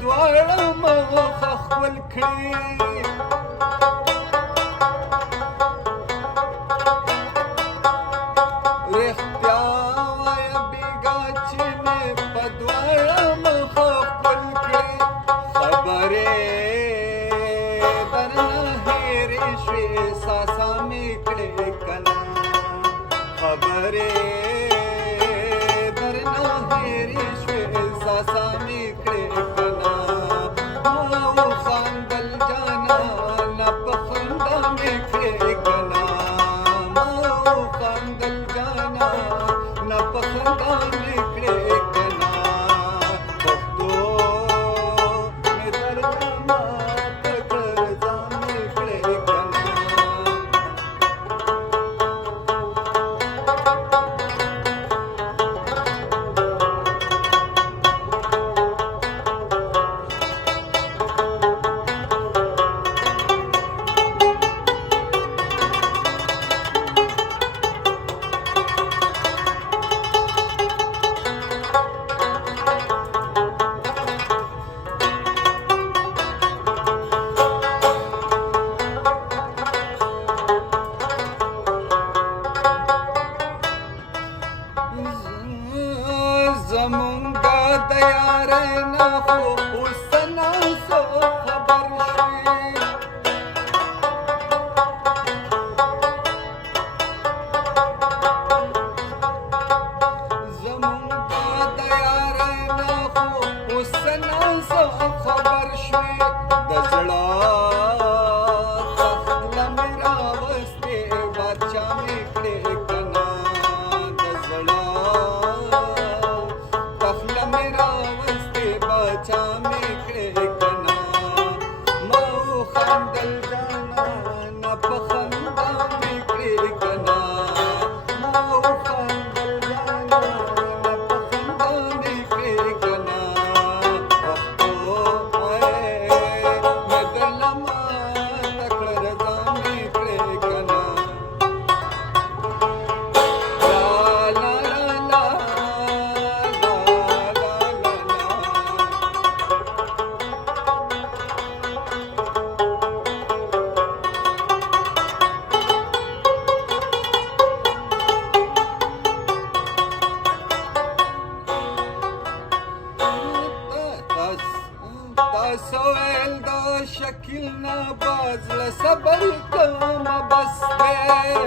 دواړه مخه خپل کړي رښتیا وایه بېګا چې مې په دواړه مخه خپل کړي خبرې درنه هېرې شوې ساسا مې کړې که نه خبرې درنه هېرې شوې ساسا مې کړې که نه ما وخندل جانانه په خندا مې کړې که نه ما وخندل جانانه په خندا مې کړې که نه پښتو مې درته ماته کړ ځان مې کړې که نه زمونږه د یارۍ نه خو اوس نه څه خبر شوې زمونږه د یارۍ نه خو اوس نه څه خبر شوې د زړه تخته مې راوستې بادشاه مې کړې که نه د زړه بچا مې کړې که نه ما وخندل جانانه په خندا مې کړې که نه ما وخندل جانانه په خندا مې کړې که نه پښتو مې درله ماته کړه رضا مې کړې که نه تاسو ویل د شکیل نه باز له صبر کومه بس دی